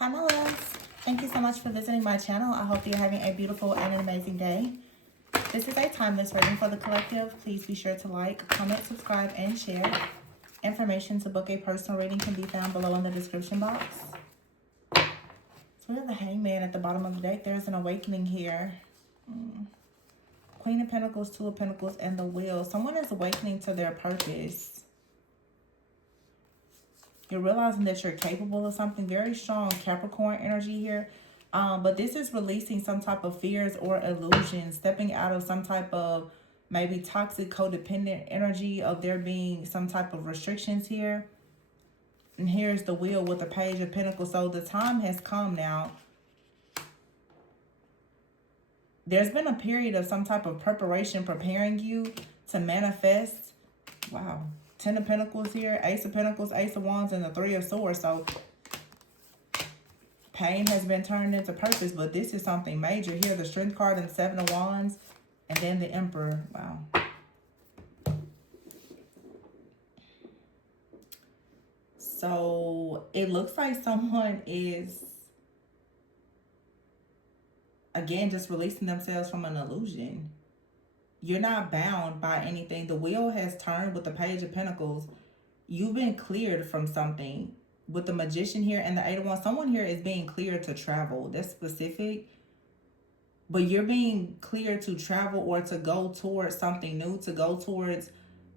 Hi, my loves. Thank you so much for visiting my channel. I hope you're having a beautiful and an amazing day. This is a timeless reading for the collective. Please be sure to like, comment, subscribe, and share. Information to book a personal reading can be found below in the description box. So we have the Hangman at the bottom of the deck. There's an awakening here. Queen of Pentacles, Two of Pentacles, and the Wheel. Someone is awakening to their purpose. You're realizing that you're capable of something. Very strong Capricorn energy here. But this is releasing some type of fears or illusions, stepping out of some type of maybe toxic codependent energy of there being some type of restrictions here. And here's the Wheel with the Page of Pentacles. So the time has come now. There's been a period of some type of preparation, preparing you to manifest. Wow. Ten of Pentacles here, Ace of Pentacles, Ace of Wands, and the Three of Swords. So pain has been turned into purpose, but this is something major here. The Strength card and Seven of Wands, and then the Emperor. Wow. So it looks like someone is, again, just releasing themselves from an illusion. You're not bound by anything. The wheel has turned with the Page of Pentacles. You've been cleared from something. With the Magician here and the Eight of Wands, someone here is being cleared to travel. That's specific. But you're being cleared to travel or to go towards something new, to go towards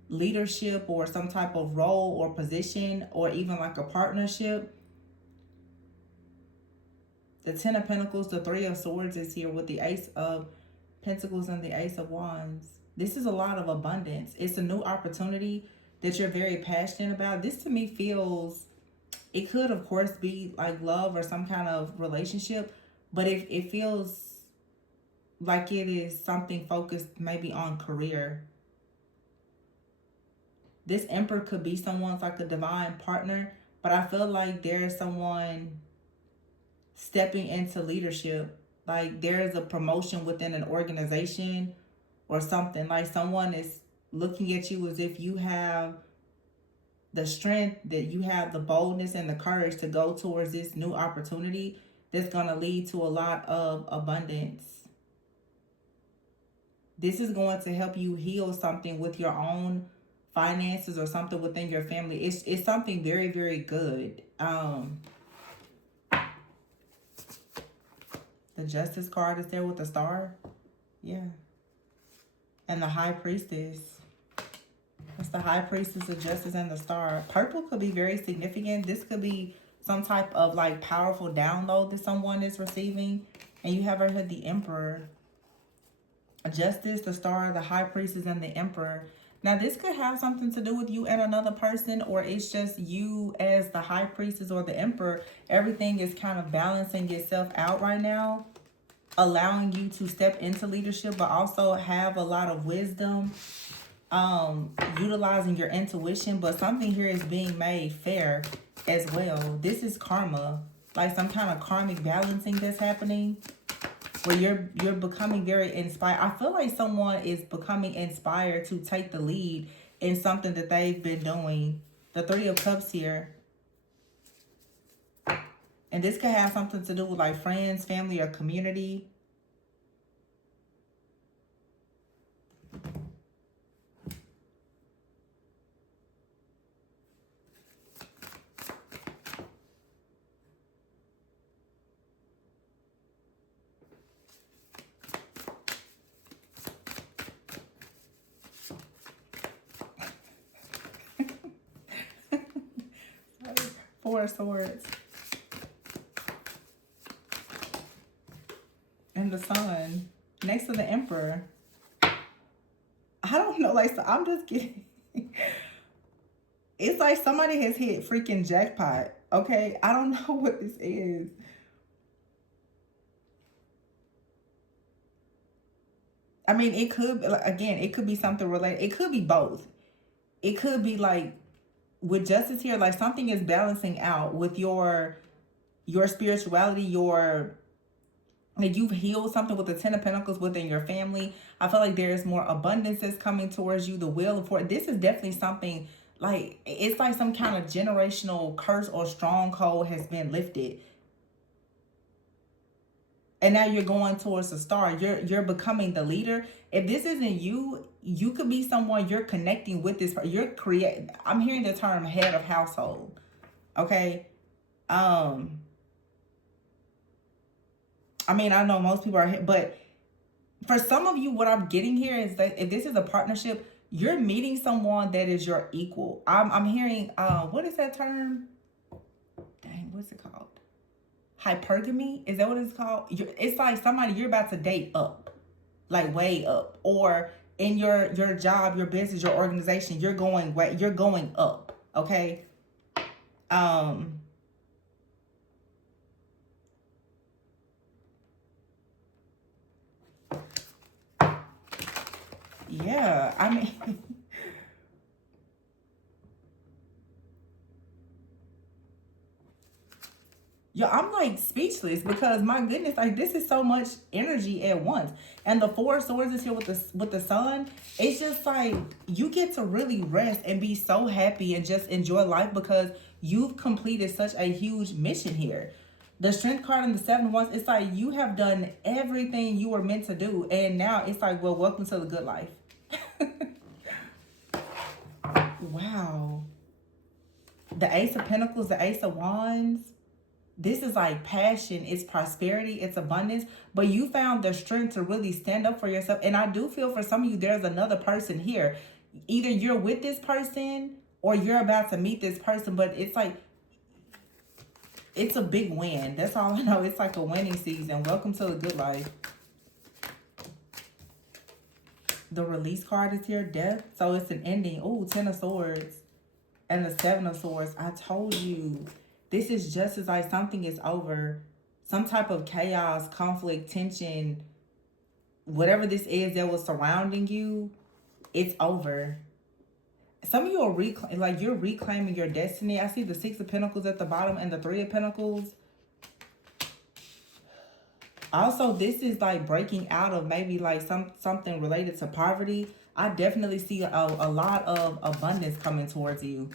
leadership or some type of role or position or even like a partnership. The Ten of Pentacles, the Three of Swords is here with the Ace of Pentacles and the Ace of Wands. This is a lot of abundance. It's a new opportunity that you're very passionate about. This to me feels, it could of course be like love or some kind of relationship, but it feels like it is something focused maybe on career. This Emperor could be someone's like a divine partner, but I feel like there's someone stepping into leadership. Like there's a promotion within an organization or something. Like someone is looking at you as if you have the strength, that you have the boldness and the courage to go towards this new opportunity that's going to lead to a lot of abundance. This is going to help you heal something with your own finances or something within your family. It's something very, very good. The Justice card is there with the star. Yeah. And the High Priestess. It's the High Priestess of Justice and the Star. Purple could be very significant. This could be some type of like powerful download that someone is receiving. And you have heard the Emperor. Justice, the Star, the High Priestess, and the Emperor. Now, this could have something to do with you and another person, or it's just you as the High Priestess or the Emperor. Everything is kind of balancing itself out right now, allowing you to step into leadership, but also have a lot of wisdom, utilizing your intuition. But something here is being made fair as well. This is karma, like some kind of karmic balancing that's happening, where you're becoming very inspired. I feel like someone is becoming inspired to take the lead in something that they've been doing. The Three of Cups here. And this could have something to do with like friends, family, or community. Four of Swords. And the Sun. Next to the Emperor. I don't know. Like, so I'm just kidding. It's like somebody has hit freaking jackpot. Okay? I don't know what this is. I mean, it could, again, it could be something related. It could be both. It could be like, with Justice here, like something is balancing out with your spirituality, like you've healed something with the Ten of Pentacles within your family. I feel like there's more abundance that's coming towards you. The Wheel of Fortune. This is definitely something like, it's like some kind of generational curse or stronghold has been lifted. And now you're going towards the star. You're becoming the leader. If this isn't you, you could be someone you're connecting with this. You're create. I'm hearing the term head of household. Okay. I mean, I know most people are, but for some of you, what I'm getting here is that if this is a partnership, you're meeting someone that is your equal. I'm hearing, what is that term? Dang, what's it called? Hypergamy? Is that what it's called? It's like somebody you're about to date up, like way up, or in your job, your business, your organization, you're going up. Okay. Um, yeah, I mean, yo, I'm like speechless because my goodness, like this is so much energy at once. And the Four of Swords is here with the sun. It's just like you get to really rest and be so happy and just enjoy life because you've completed such a huge mission here. The Strength card and the Seven of Wands, it's like you have done everything you were meant to do. And now it's like, well, welcome to the good life. Wow. The Ace of Pentacles, the Ace of Wands. This is like passion, it's prosperity, it's abundance, but you found the strength to really stand up for yourself. And I do feel for some of you, there's another person here. Either you're with this person or you're about to meet this person, but it's like, it's a big win. That's all I know. It's like a winning season. Welcome to the good life. The Release card is here, Death. So it's an ending. Ooh, Ten of Swords and the Seven of Swords. I told you. This is just as like something is over. Some type of chaos, conflict, tension, whatever this is that was surrounding you, it's over. Some of you are you're reclaiming your destiny. I see the Six of Pentacles at the bottom and the Three of Pentacles. Also, this is like breaking out of maybe like something related to poverty. I definitely see a lot of abundance coming towards you.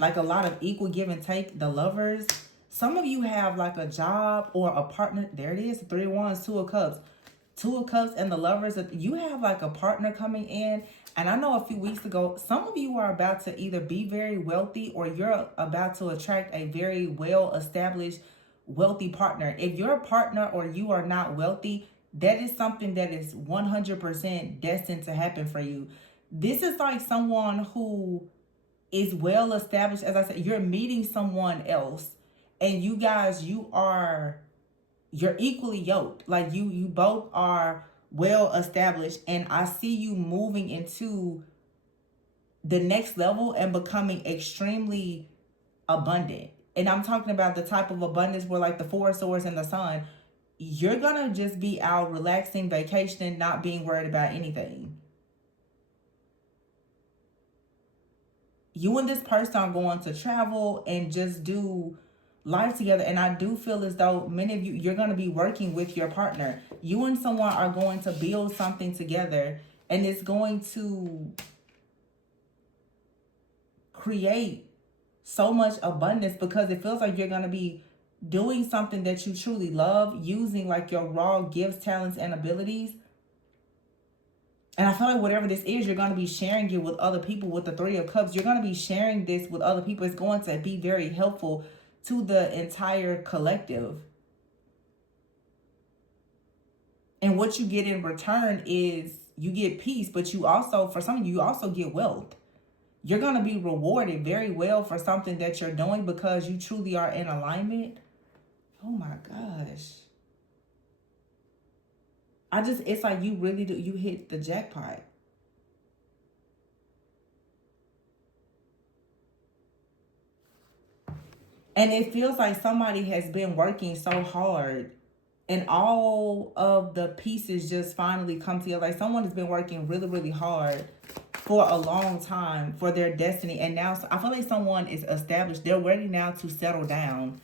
Like a lot of equal give and take. The Lovers. Some of you have like a job or a partner. There it is. Three of Wands, Two of Cups. Two of Cups and the Lovers. You have like a partner coming in. And I know a few weeks ago, some of you are about to either be very wealthy or you're about to attract a very well-established, wealthy partner. If you're a partner or you are not wealthy, that is something that is 100% destined to happen for you. This is like someone who is well established. As I said, you're meeting someone else and you guys, you're equally yoked. Like you both are well established, and I see you moving into the next level and becoming extremely abundant. And I'm talking about the type of abundance where like the Four of Swords and the Sun, you're gonna just be out relaxing, vacationing, not being worried about anything. You and this person are going to travel and just do life together. And I do feel as though many of you, you're going to be working with your partner. You and someone are going to build something together, and it's going to create so much abundance because it feels like you're going to be doing something that you truly love, using like your raw gifts, talents, and abilities. And I feel like whatever this is, you're going to be sharing it with other people. With the Three of Cups, you're going to be sharing this with other people. It's going to be very helpful to the entire collective. And what you get in return is you get peace, but you also, for some of you, you also get wealth. You're going to be rewarded very well for something that you're doing because you truly are in alignment. Oh my gosh. It's like you really do, you hit the jackpot. And it feels like somebody has been working so hard and all of the pieces just finally come together. Like someone has been working really, really hard for a long time for their destiny. And now I feel like someone is established. They're ready now to settle down.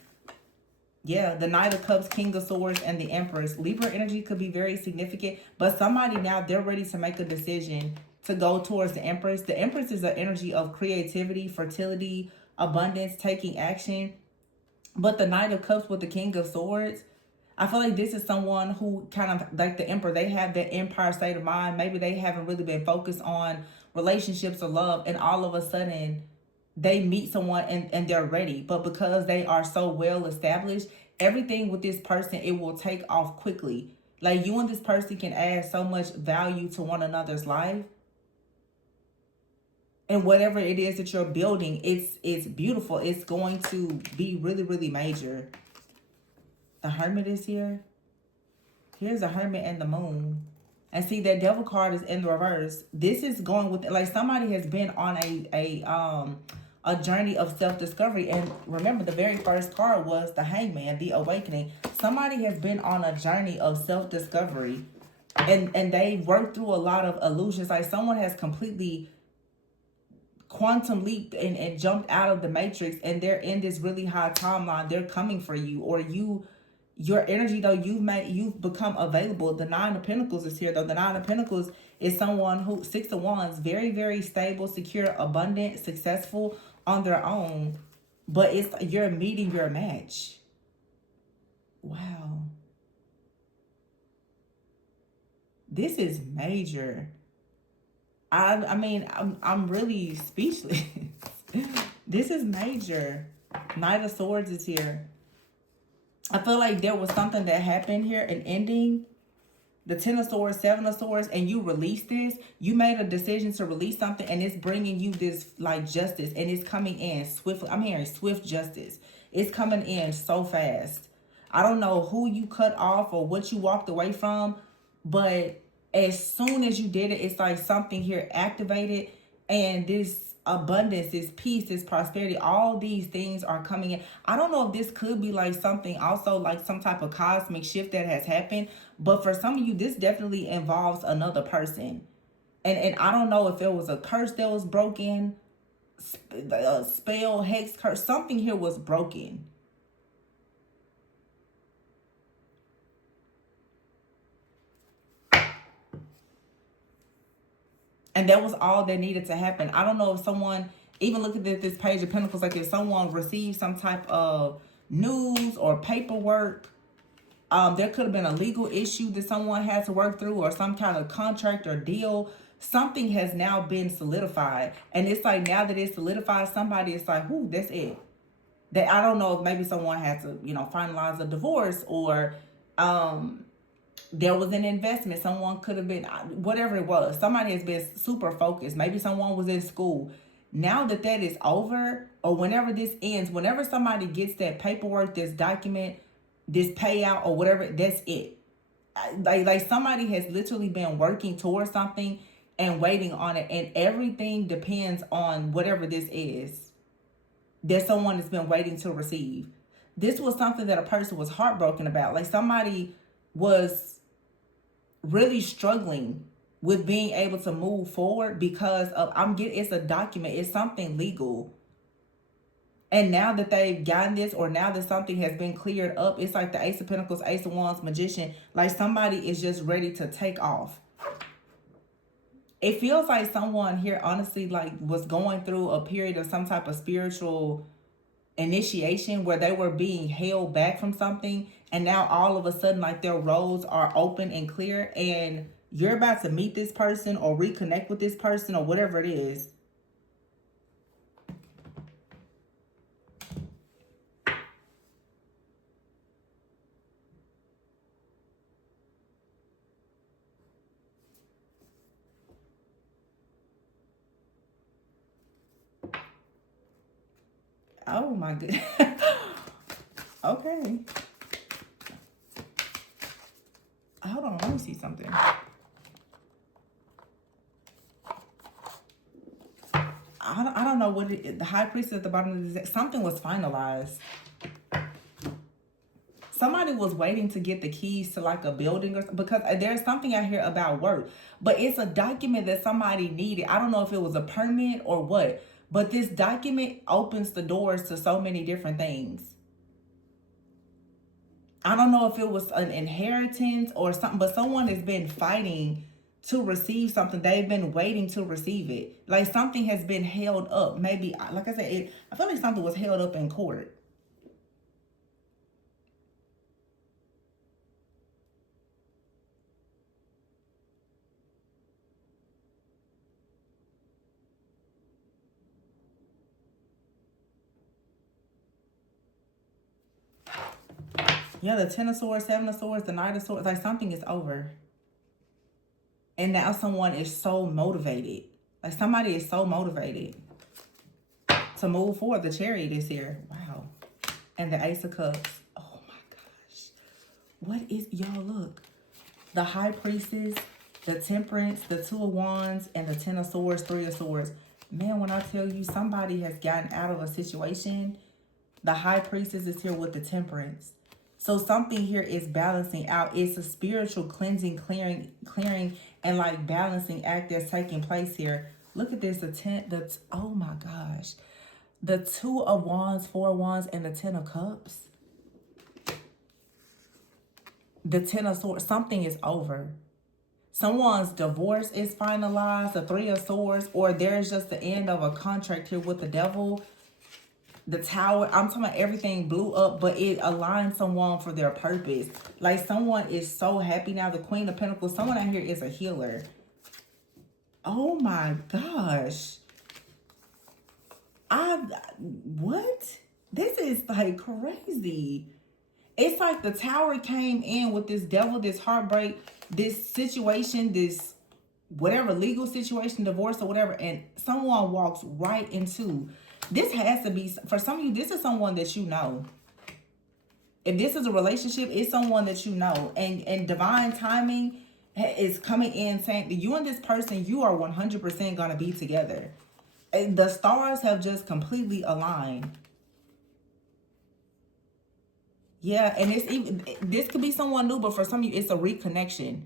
Yeah, the Knight of Cups, King of Swords, and the Empress. Libra energy could be very significant, but somebody now, they're ready to make a decision to go towards the Empress. The Empress is an energy of creativity, fertility, abundance, taking action. But the Knight of Cups with the King of Swords, I feel like this is someone who kind of like the emperor. They have that empire state of mind. Maybe they haven't really been focused on relationships or love, and all of a sudden they meet someone and they're ready. But because they are so well established, everything with this person, it will take off quickly. Like you and this person can add so much value to one another's life. And whatever it is that you're building, it's beautiful. It's going to be really, really major. The Hermit is here. Here's a Hermit and the Moon. And see, that Devil card is in the reverse. This is going with, like, somebody has been on a journey of self-discovery. And remember, the very first card was the Hangman, the Awakening. Somebody has been on a journey of self-discovery. And they worked through a lot of illusions. Like, someone has completely quantum leaped and jumped out of the matrix, and they're in this really high timeline. They're coming for you, or your energy, though, you've become available. The Nine of Pentacles is here, though. The Nine of Pentacles is someone who, Six of Wands, very, very stable, secure, abundant, successful on their own. But it's, you're meeting your match. Wow. This is major. I mean, I'm really speechless. This is major. Knight of Swords is here. I feel like there was something that happened here, an ending. The Ten of Swords, Seven of Swords, and you released this. You made a decision to release something, and it's bringing you this, like, justice, and it's coming in swiftly. I'm hearing swift justice. It's coming in so fast. I don't know who you cut off or what you walked away from, but as soon as you did it, it's like something here activated, and this abundance, this peace, this prosperity, all these things are coming in. I don't know if this could be like something also, like some type of cosmic shift that has happened, but for some of you, this definitely involves another person. And I don't know if it was a curse that was broken, a spell, hex, curse, something here was broken. And that was all that needed to happen. I don't know if someone, even looking at this Page of Pentacles, like if someone received some type of news or paperwork, there could have been a legal issue that someone had to work through, or some kind of contract or deal. Something has now been solidified. And it's like, now that it's solidified, somebody is like, whoo, that's it. That, I don't know if maybe someone had to, finalize a divorce, or there was an investment. Someone could have been, whatever it was. Somebody has been super focused. Maybe someone was in school. Now that that is over, or whenever this ends, whenever somebody gets that paperwork, this document, this payout, or whatever, that's it. Like somebody has literally been working towards something and waiting on it, and everything depends on whatever this is that someone has been waiting to receive. This was something that a person was heartbroken about. Like somebody was really struggling with being able to move forward because of, it's a document, it's something legal. And now that they've gotten this, or now that something has been cleared up, it's like the Ace of Pentacles, Ace of Wands, Magician. Like somebody is just ready to take off. It feels like someone here, honestly, like was going through a period of some type of spiritual initiation where they were being held back from something. And now all of a sudden, like their roads are open and clear, and you're about to meet this person or reconnect with this person or whatever it is. Oh my goodness. Okay. Hold on, let me see something. I don't know what it is. The High Priestess at the bottom of this, something was finalized. Somebody was waiting to get the keys to like a building, or because there's something out here about work, but it's a document that somebody needed. I don't know if it was a permit or what, but this document opens the doors to so many different things. I don't know if it was an inheritance or something, but someone has been fighting to receive something. They've been waiting to receive it. Like something has been held up. Maybe, like I said, I feel like something was held up in court. Yeah, the Ten of Swords, Seven of Swords, the Knight of Swords. Like something is over. And now someone is so motivated. Like somebody is so motivated to move forward. The Chariot is here. Wow. And the Ace of Cups. Oh my gosh. What is, y'all look. The High Priestess, the Temperance, the Two of Wands, and the Ten of Swords, Three of Swords. Man, when I tell you somebody has gotten out of a situation, the High Priestess is here with the Temperance. So something here is balancing out. It's a spiritual cleansing, clearing, and like balancing act that's taking place here. Look at this, oh my gosh. The Two of Wands, Four of Wands, and the Ten of Cups. The Ten of Swords, something is over. Someone's divorce is finalized, the Three of Swords, or there's just the end of a contract here with the Devil. The Tower, I'm talking about everything blew up, but it aligned someone for their purpose. Like someone is so happy now. The Queen of Pentacles, someone out here is a healer. Oh my gosh. What? This is like crazy. It's like the Tower came in with this devil, this heartbreak, this situation, this whatever legal situation, divorce or whatever, and someone walks right into. This has to be, for some of you, this is someone that you know. If this is a relationship, it's someone that you know. And divine timing is coming in saying that you and this person, you are 100% going to be together. And the stars have just completely aligned. Yeah, and it's even, this could be someone new, but for some of you, it's a reconnection.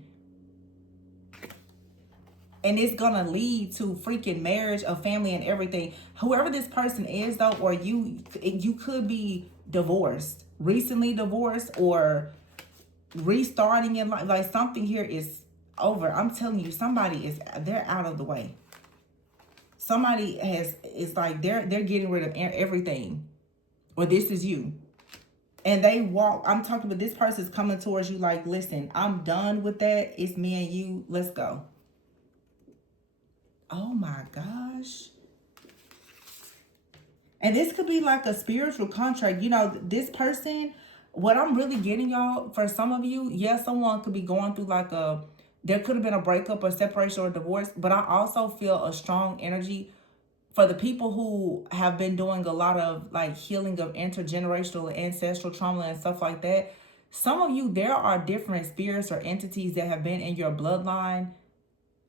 And it's going to lead to freaking marriage, a family, and everything. Whoever this person is, though, or you could be divorced, recently divorced, or restarting in life. Like something here is over. I'm telling you, somebody is, they're out of the way. Somebody is like, they're getting rid of everything. Or this is you. And they walk, I'm talking about this person's coming towards you like, listen, I'm done with that. It's me and you. Let's go. Oh my gosh. And this could be like a spiritual contract. You know, this person, what I'm really getting, y'all, for some of you, yes, someone could be going through like there could have been a breakup or separation or divorce, but I also feel a strong energy for the people who have been doing a lot of like healing of intergenerational ancestral trauma and stuff like that. Some of you, there are different spirits or entities that have been in your bloodline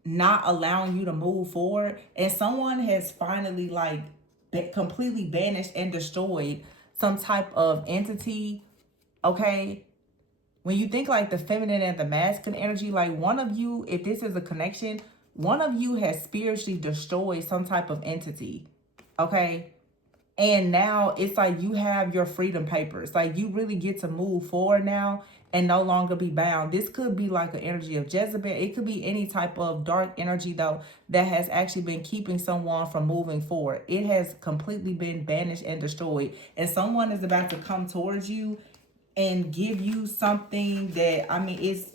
not allowing you to move forward, and someone has finally like completely banished and destroyed some type of entity. Okay, when you think like the feminine and the masculine energy, like one of you, if this is a connection, one of you has spiritually destroyed some type of entity. Okay, and now it's like you have your freedom papers. Like you really get to move forward now and no longer be bound. This could be like an energy of Jezebel. It could be any type of dark energy, though, that has actually been keeping someone from moving forward. It has completely been banished and destroyed. And someone is about to come towards you and give you something that, I mean, it's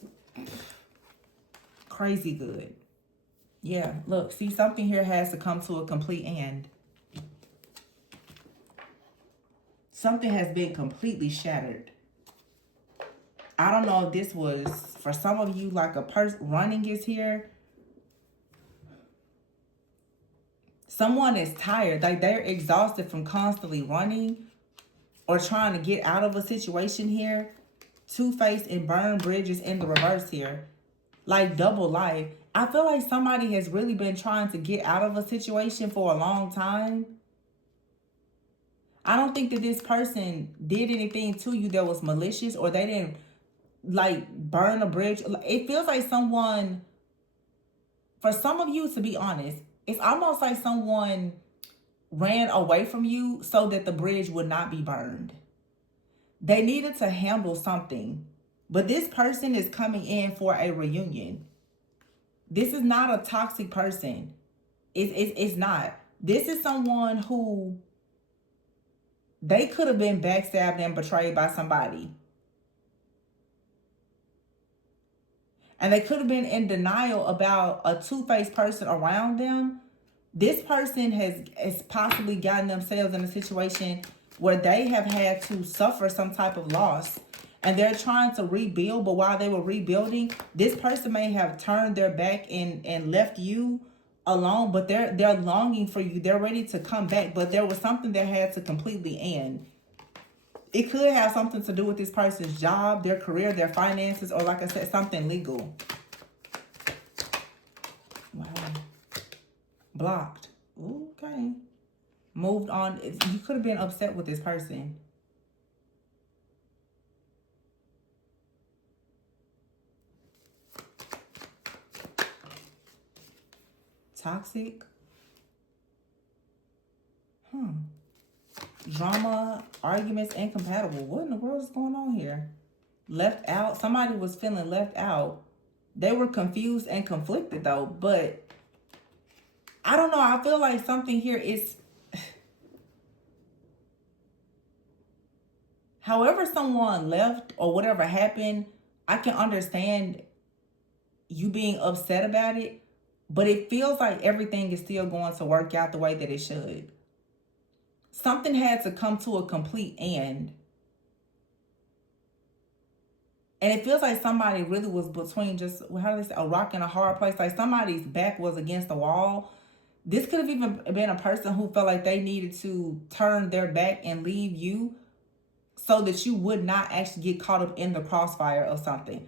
crazy good. Yeah, look, see, something here has to come to a complete end. Something has been completely shattered. I don't know if this was, for some of you, like a person running is here. Someone is tired. Like they're exhausted from constantly running or trying to get out of a situation here. Two-faced and burn bridges in the reverse here. Like double life. I feel like somebody has really been trying to get out of a situation for a long time. I don't think that this person did anything to you that was malicious, or they didn't like burn a bridge. It feels like someone, for some of you, to be honest, it's almost like someone ran away from you so that the bridge would not be burned. They needed to handle something, but this person is coming in for a reunion. This is not a toxic person. It's not. This is someone who, they could have been backstabbed and betrayed by somebody. And they could have been in denial about a two-faced person around them. This person has possibly gotten themselves in a situation where they have had to suffer some type of loss. And they're trying to rebuild, but while they were rebuilding, this person may have turned their back and left you alone, but they're longing for you. They're ready to come back, but there was something that had to completely end. It could have something to do with this person's job, their career, their finances, or like I said, something legal. Wow. Blocked. Okay. Moved on. You could have been upset with this person. Toxic. Drama, arguments, incompatible. What in the world is going on here? Left out. Somebody was feeling left out. They were confused and conflicted though, but I don't know. I feel like something here is, however someone left or whatever happened, I can understand you being upset about it, but it feels like everything is still going to work out the way that it should. Something had to come to a complete end. And it feels like somebody really was between just, how do they say, a rock and a hard place. Like somebody's back was against the wall. This could have even been a person who felt like they needed to turn their back and leave you so that you would not actually get caught up in the crossfire of something.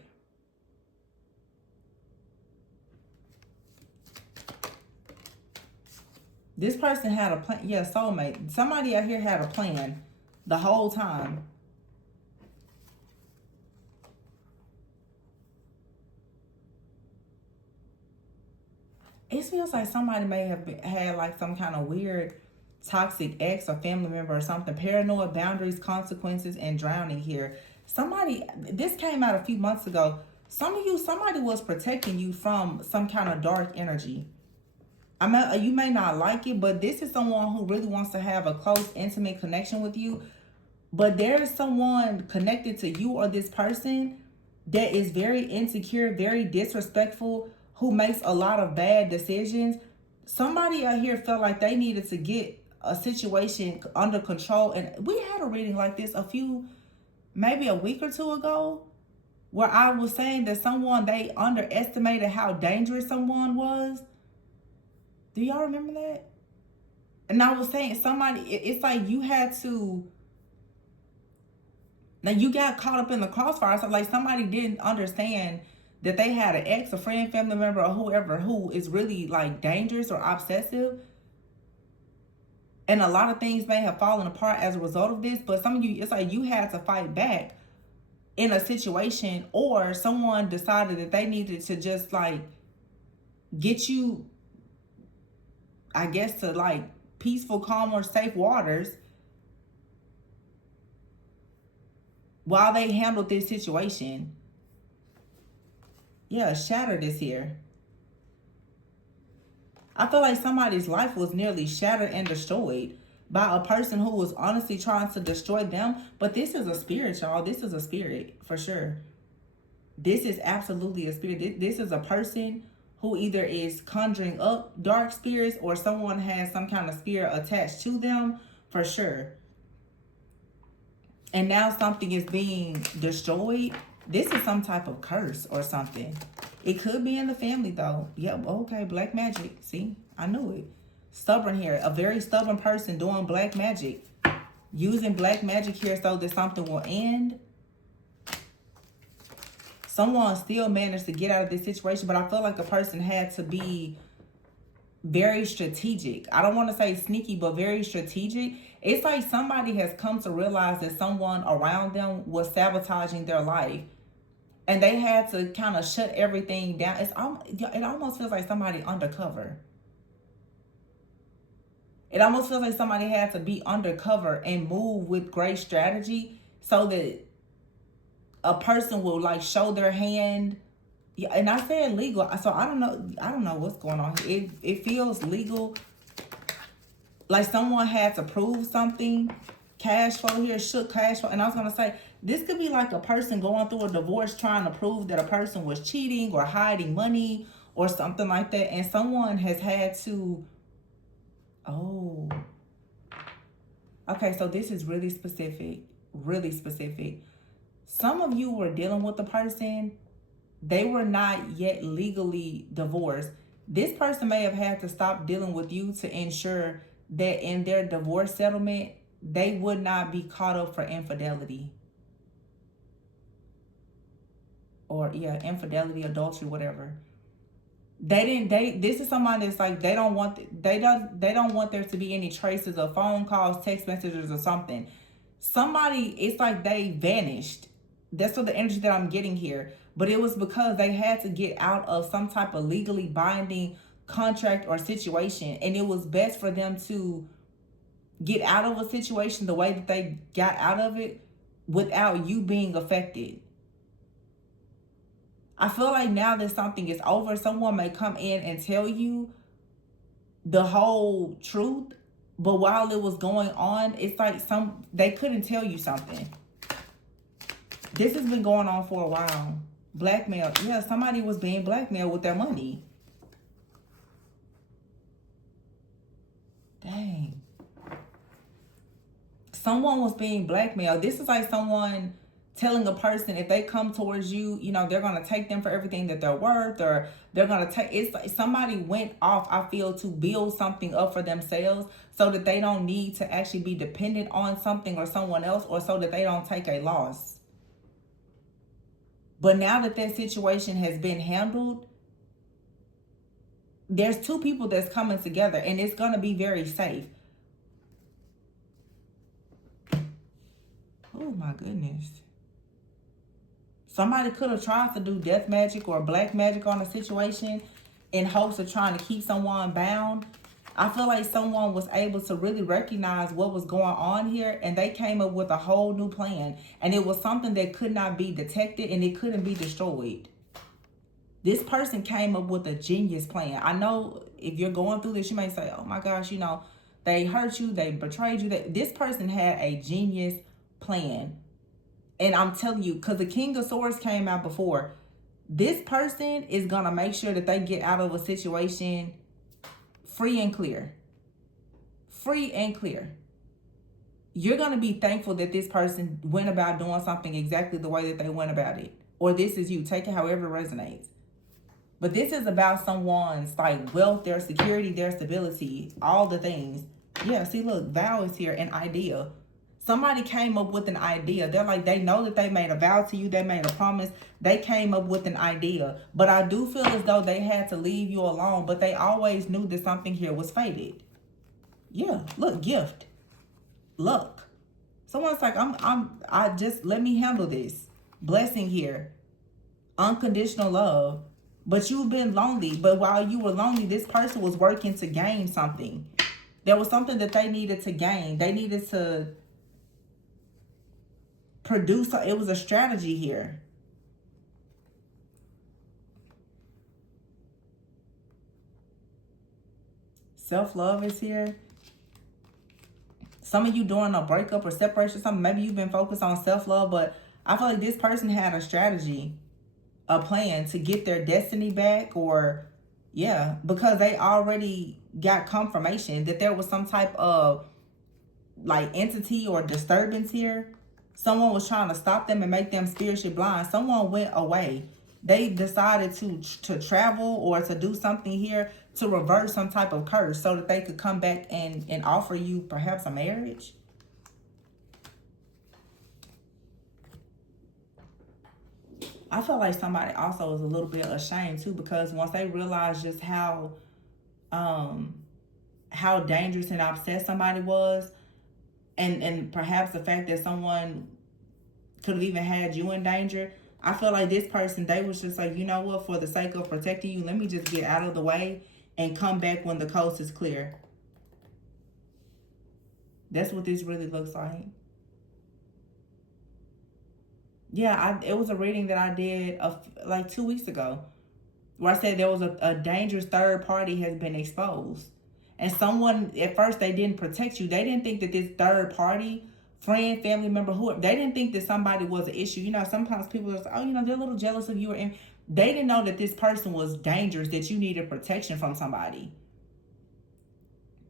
This person had a plan. Yeah, soulmate. Somebody out here had a plan the whole time. It feels like somebody may have had like some kind of weird toxic ex or family member or something. Paranoid, boundaries, consequences, and drowning here. Somebody, this came out a few months ago. Somebody was protecting you from some kind of dark energy. You may not like it, but this is someone who really wants to have a close, intimate connection with you. But there is someone connected to you or this person that is very insecure, very disrespectful, who makes a lot of bad decisions. Somebody out here felt like they needed to get a situation under control. And we had a reading like this maybe a week or two ago, where I was saying that they underestimated how dangerous someone was. Do y'all remember that? And I was saying it's like you had to, now you got caught up in the crossfire. So like somebody didn't understand that they had an ex, a friend, family member, or whoever who is really like dangerous or obsessive. And a lot of things may have fallen apart as a result of this. But some of you, it's like you had to fight back in a situation, or someone decided that they needed to just like get you, I guess, to like peaceful, calm, or safe waters while they handled this situation. Yeah, shattered is here. I feel like somebody's life was nearly shattered and destroyed by a person who was honestly trying to destroy them. But this is a spirit, y'all. This is a spirit for sure. This is absolutely a spirit. This is a person who either is conjuring up dark spirits or someone has some kind of spirit attached to them for sure. And now something is being destroyed. This is some type of curse or something. It could be in the family though. Yep, okay, black magic. See, I knew it. Stubborn here. A very stubborn person doing black magic. Using black magic here so that something will end. Someone still managed to get out of this situation, but I feel like a person had to be very strategic. I don't want to say sneaky, but very strategic. It's like somebody has come to realize that someone around them was sabotaging their life. And they had to kind of shut everything down. It almost feels like somebody undercover. It almost feels like somebody had to be undercover and move with great strategy so that a person will like show their hand. Yeah, and I said legal, so I don't know what's going on here. It feels legal, like someone had to prove something. Cash flow here, shook cash flow. And I was gonna say, this could be like a person going through a divorce trying to prove that a person was cheating or hiding money or something like that. And someone has had to, oh. Okay, so this is really specific, really specific. Some of you were dealing with the person, they were not yet legally divorced. This person may have had to stop dealing with you to ensure that in their divorce settlement, they would not be caught up for infidelity. Or yeah, infidelity, adultery, whatever. This is somebody that's like they don't want there to be any traces of phone calls, text messages, or something. Somebody, it's like they vanished. That's what the energy that I'm getting here. But it was because they had to get out of some type of legally binding contract or situation, and it was best for them to get out of a situation the way that they got out of it without you being affected. I feel like now that something is over, someone may come in and tell you the whole truth, but while it was going on, it's like they couldn't tell you something. This has been going on for a while. Blackmail. Yeah, somebody was being blackmailed with their money. Dang. Someone was being blackmailed. This is like someone telling a person if they come towards you, you know, they're going to take them for everything that they're worth, or they're going to take, it's like somebody went off, I feel, to build something up for themselves so that they don't need to actually be dependent on something or someone else, or so that they don't take a loss. But now that that situation has been handled, there's two people that's coming together, and it's going to be very safe. Oh my goodness. Somebody could have tried to do death magic or black magic on a situation in hopes of trying to keep someone bound. I feel like someone was able to really recognize what was going on here, and they came up with a whole new plan. And it was something that could not be detected, and it couldn't be destroyed. This person came up with a genius plan. I know if you're going through this, you may say, oh my gosh, you know, they hurt you, they betrayed you. This person had a genius plan. And I'm telling you, because the King of Swords came out before, this person is going to make sure that they get out of a situation free and clear. Free and clear. You're going to be thankful that this person went about doing something exactly the way that they went about it. Or this is you. Take it however it resonates. But this is about someone's like wealth, their security, their stability, all the things. Yeah, see, look, vow is here, an idea. Somebody came up with an idea. They're like, they know that they made a vow to you. They made a promise. They came up with an idea. But I do feel as though they had to leave you alone. But they always knew that something here was fated. Yeah, look, gift. Luck. Someone's like, I just, let me handle this. Blessing here. Unconditional love. But you've been lonely. But while you were lonely, this person was working to gain something. There was something that they needed to gain. They needed to produce. It was a strategy here. Self-love is here. Some of you during a breakup or separation, something, maybe you've been focused on self-love, but I feel like this person had a strategy, a plan to get their destiny back, or yeah, because they already got confirmation that there was some type of like entity or disturbance here. Someone was trying to stop them and make them spiritually blind. Someone went away. They decided to travel or to do something here to reverse some type of curse so that they could come back and offer you perhaps a marriage. I feel like somebody also is a little bit ashamed too, because once they realize just how dangerous and obsessed somebody was, and perhaps the fact that someone could have even had you in danger, I feel like this person, they was just like, you know what, for the sake of protecting you, let me just get out of the way and come back when the coast is clear. That's what this really looks like. Yeah, it was a reading that I did like 2 weeks ago, where I said there was a dangerous third party has been exposed. And someone, at first, they didn't protect you. They didn't think that this third party, friend, family member, whoever, they didn't think that somebody was an issue. You know, sometimes people are like, oh, you know, they're a little jealous of you. And they didn't know that this person was dangerous, that you needed protection from somebody.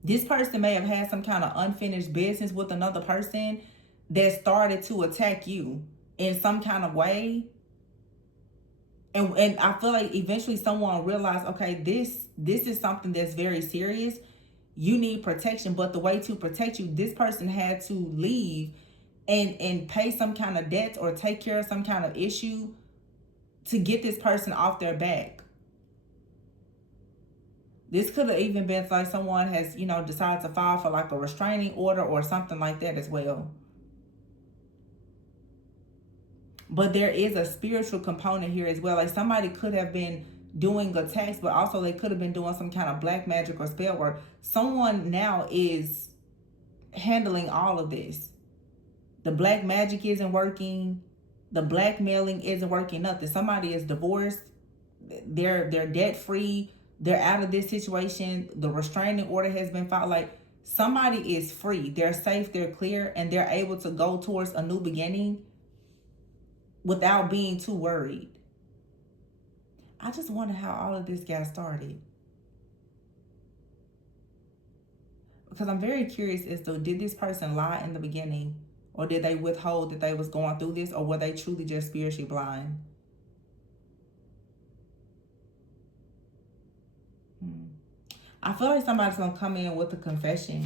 This person may have had some kind of unfinished business with another person that started to attack you. in some kind of way. And I feel like eventually someone realized, okay, this is something that's very serious. You need protection, but the way to protect you, this person had to leave and pay some kind of debt or take care of some kind of issue to get this person off their back. This could have even been like someone has, decided to file for like a restraining order or something like that as well. But there is a spiritual component here as well. Like somebody could have been doing attacks, but also they could have been doing some kind of black magic or spell work. Someone now is handling all of this. The black magic isn't working. The blackmailing isn't working. Nothing. Somebody is divorced. They're debt free. They're out of this situation. The restraining order has been filed. Like somebody is free. They're safe. They're clear, and they're able to go towards a new beginning without being too worried. I just wonder how all of this got started. Because I'm very curious as to, did this person lie in the beginning? Or did they withhold that they was going through this? Or were they truly just spiritually blind? I feel like somebody's going to come in with a confession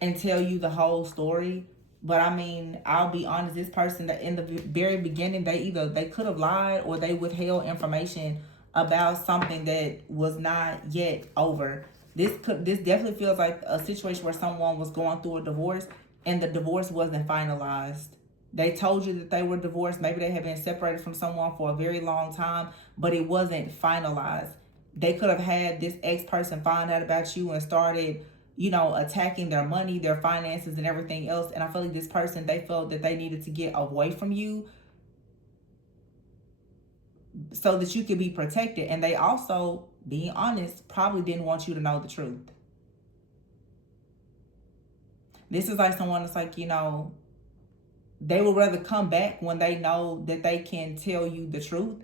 and tell you the whole story. But I mean, I'll be honest, this person that in the very beginning, they could have lied or they withheld information about something that was not yet over. This definitely feels like a situation where someone was going through a divorce and the divorce wasn't finalized. They told you that they were divorced. Maybe they had been separated from someone for a very long time, but it wasn't finalized. They could have had this ex-person find out about you and started, attacking their money, their finances, and everything else. And I feel like this person, they felt that they needed to get away from you so that you could be protected. And they also, being honest, probably didn't want you to know the truth. This is like someone that's like, they would rather come back when they know that they can tell you the truth.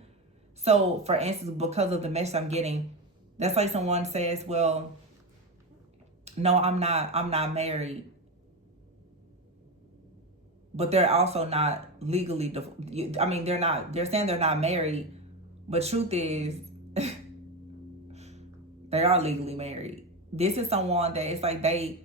So, for instance, because of the message I'm getting, that's like someone says, well, no, I'm not married. But they're also not legally, they're saying they're not married, but truth is, they are legally married. This is someone that it's like they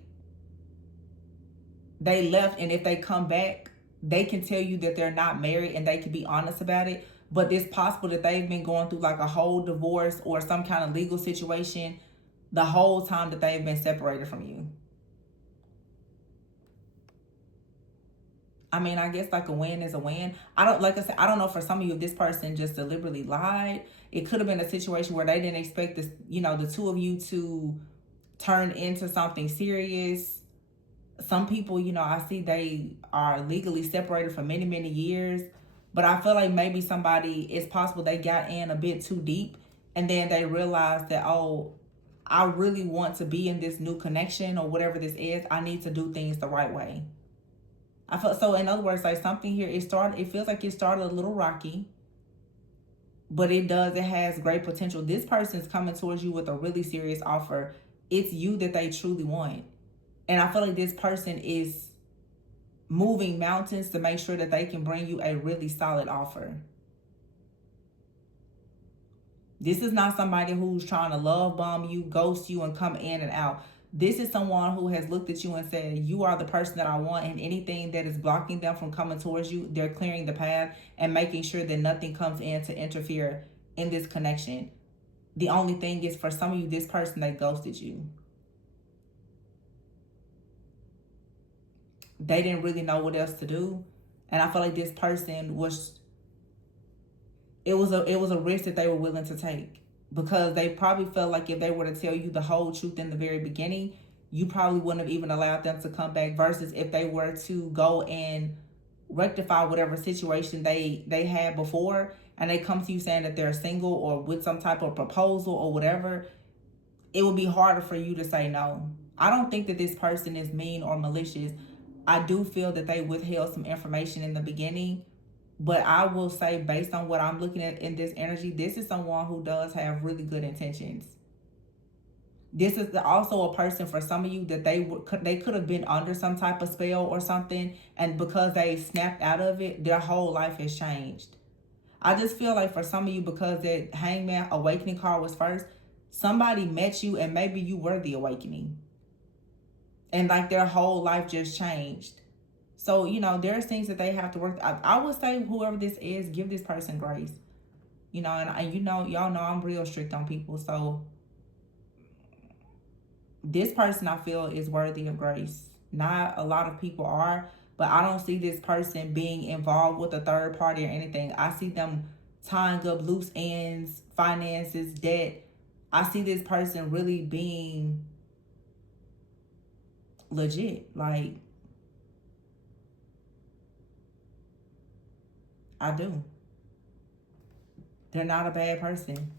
left, and if they come back, they can tell you that they're not married and they can be honest about it. But it's possible that they've been going through like a whole divorce or some kind of legal situation the whole time that they've been separated from you. I mean, I guess like a win is a win. I don't know for some of you if this person just deliberately lied. It could have been a situation where they didn't expect this, the two of you to turn into something serious. Some people, I see they are legally separated for many, many years. But I feel like maybe it's possible they got in a bit too deep. And then they realized that, oh, I really want to be in this new connection or whatever this is. I need to do things the right way. I feel so. In other words, like something here, it feels like it started a little rocky, but it has great potential. This person's coming towards you with a really serious offer. It's you that they truly want. And I feel like this person is moving mountains to make sure that they can bring you a really solid offer. This is not somebody who's trying to love bomb you, ghost you, and come in and out. This is someone who has looked at you and said, you are the person that I want, and anything that is blocking them from coming towards you, they're clearing the path and making sure that nothing comes in to interfere in this connection. The only thing is, for some of you, this person, they ghosted you. They didn't really know what else to do. And I feel like this person it was a risk that they were willing to take. Because they probably felt like if they were to tell you the whole truth in the very beginning, you probably wouldn't have even allowed them to come back, versus if they were to go and rectify whatever situation they had before, and they come to you saying that they're single or with some type of proposal or whatever, it would be harder for you to say no. I don't think that this person is mean or malicious. I do feel that they withheld some information in the beginning. But I will say, based on what I'm looking at in this energy, this is someone who does have really good intentions. This is also a person for some of you that they could have been under some type of spell or something, and because they snapped out of it, their whole life has changed. I just feel like for some of you, because that Hangman awakening card was first, somebody met you and maybe you were the awakening. And like their whole life just changed. So, there's things that they have to work. I would say whoever this is, give this person grace. And y'all know I'm real strict on people. So this person I feel is worthy of grace. Not a lot of people are, but I don't see this person being involved with a third party or anything. I see them tying up loose ends, finances, debt. I see this person really being legit. Like, I do. They're not a bad person.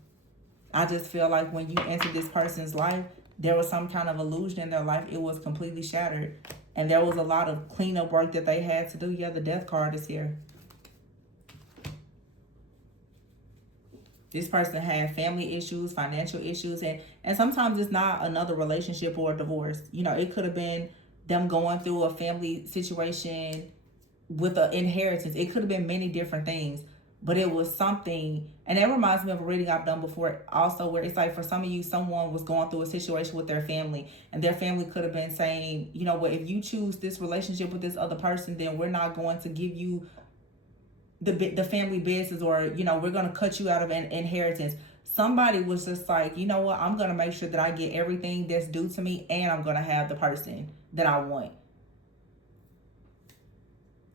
I just feel like when you enter this person's life, there was some kind of illusion in their life. It was completely shattered. And there was a lot of cleanup work that they had to do. Yeah, the death card is here. This person had family issues, financial issues, and sometimes it's not another relationship or a divorce. It could have been them going through a family situation with an inheritance. It could have been many different things, but it was something. And that reminds me of a reading I've done before also, where it's like for some of you, someone was going through a situation with their family, and their family could have been saying, if you choose this relationship with this other person, then we're not going to give you the family business, or we're going to cut you out of an inheritance. Somebody was just like, you know what, I'm going to make sure that I get everything that's due to me, and I'm going to have the person that I want.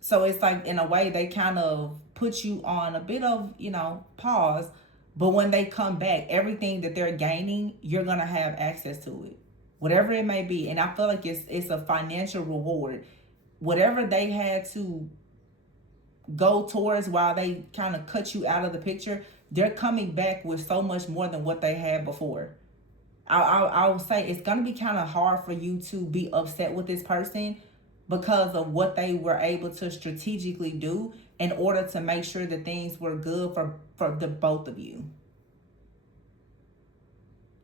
So it's like, in a way, they kind of put you on a bit of, pause. But when they come back, everything that they're gaining, you're going to have access to it, whatever it may be. And I feel like it's a financial reward. Whatever they had to go towards while they kind of cut you out of the picture, they're coming back with so much more than what they had before. I will say it's going to be kind of hard for you to be upset with this person because of what they were able to strategically do in order to make sure that things were good for the both of you.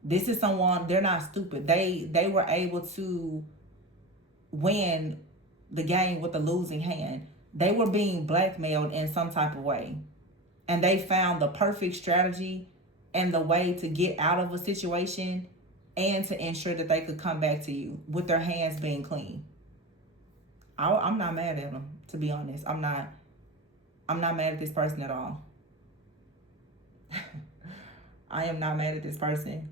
This is someone, they're not stupid. They were able to win the game with a losing hand. They were being blackmailed in some type of way. And they found the perfect strategy and the way to get out of a situation and to ensure that they could come back to you with their hands being clean. I'm not mad at them, to be honest. I'm not mad at this person at all. I am not mad at this person.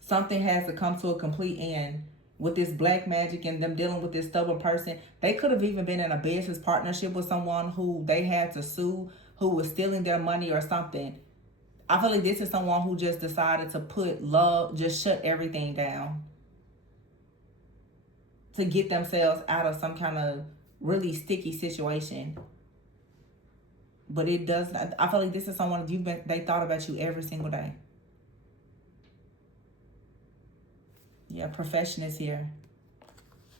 Something has to come to a complete end with this black magic and them dealing with this stubborn person. They could have even been in a business partnership with someone who they had to sue, who was stealing their money or something. I feel like this is someone who just decided to put love, just shut everything down to get themselves out of some kind of really sticky situation. But it does not, I feel like this is someone they thought about you every single day. Yeah, profession is here.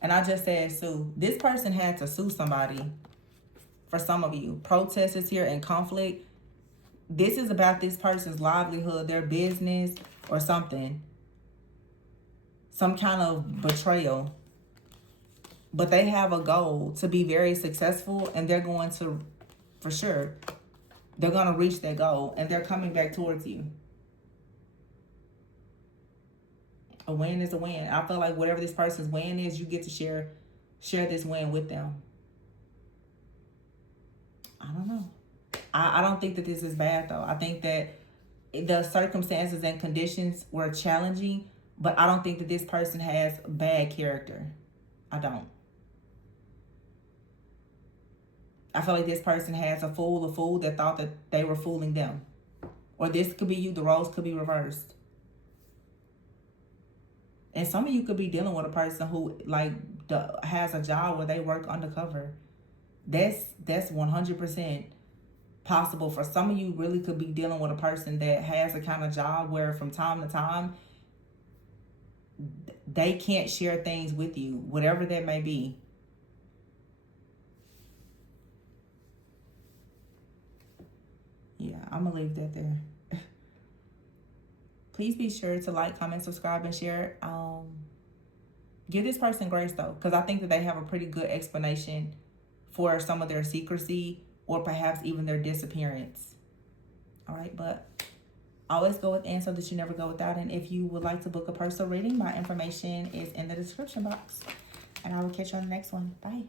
And I just said sue. This person had to sue somebody. For some of you, protest is here and conflict. This is about this person's livelihood, their business, or something. Some kind of betrayal. But they have a goal to be very successful, and they're going to, for sure, they're going to reach their goal, and they're coming back towards you. A win is a win. I feel like whatever this person's win is, you get to share this win with them. I don't know. I don't think that this is bad, though. I think that the circumstances and conditions were challenging, but I don't think that this person has bad character. I don't. I feel like this person has a fool that thought that they were fooling them. Or this could be you. The roles could be reversed. And some of you could be dealing with a person who has a job where they work undercover. That's 100% possible. For some of you, really could be dealing with a person that has a kind of job where from time to time they can't share things with you, whatever that may be. Yeah, I'm gonna leave that there. Please be sure to like, comment, subscribe, and share. Give this person grace, though, because I think that they have a pretty good explanation for some of their secrecy or perhaps even their disappearance. All right, but always go within so that you never go without. And if you would like to book a personal reading, my information is in the description box. And I will catch you on the next one. Bye.